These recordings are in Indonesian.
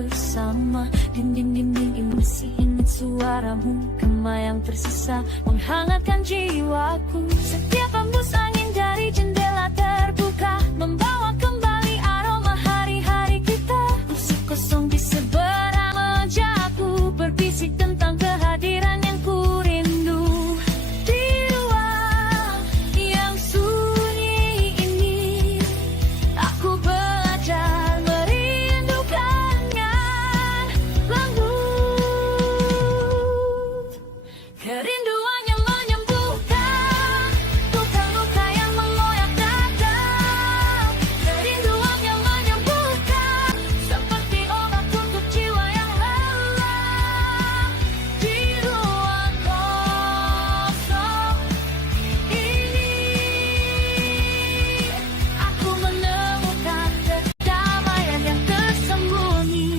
bersama. Dinding-dinding masih ingat suaramu, gema yang tersisa menghangatkan jiwaku. Setiap hembus angin dari jendela terbuka membawa kembali aroma hari-hari kita. Rusuk kosong di seberang mejaku berbisik tentang kehadiran yang ku rindu. Di ruang yang sunyi ini aku belajar merindukannya lembut. Kerinduan yang menyembuhkan luka-luka yang mengoyak dada. Kerinduan yang menyembuhkan seperti obat untuk jiwa yang lelah. Di ruang kosong ini aku menemukan kedamaian yang tersembunyi.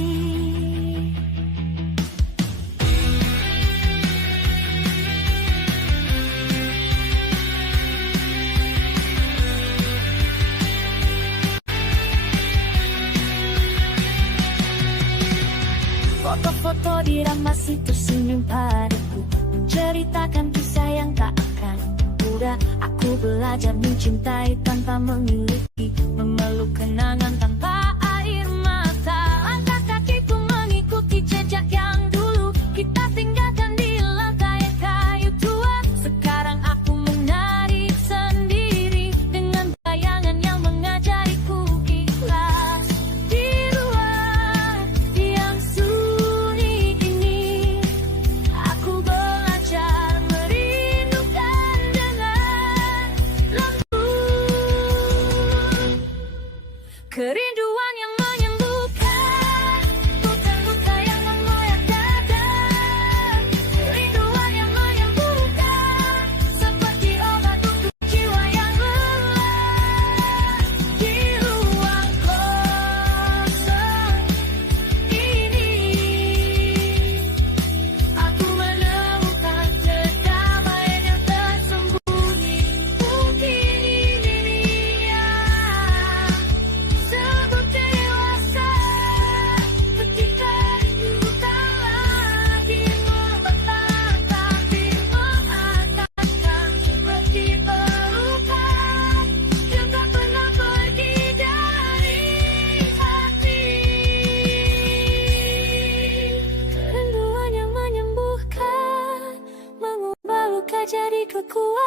Foto-foto dirang masih tersenyum padaku, menceritakan kisah yang tak akan mudah. Aku belajar mencintai tanpa memiliki, memeluk kenangan tanpa air mata. Langkah kakiku mengikuti jejak yang dulu kita tinggalkan di lantai kayu tua. Sekarang aku menari sendiri dengan bayangan yang mengajariku ikhlas. Di ruang yang sunyi ini aku belajar merindukan dengan lembut. Kerinduan yang menyembuhkan luka-luka yang mengoyak dada. Kerinduan yang menyembuhkan seperti obat untuk jiwa yang lelah. Di ruang kosong ini aku menemukan kedamaian yang tersembunyi. Mungkin ini ya sebut dewasa ketika rindu tak lagi membelah tapi mengatakan seperti pelukan yang tak pernah pergi dari hati. Kerinduan yang menyembuhkan mengubah luka jadi kekuatan.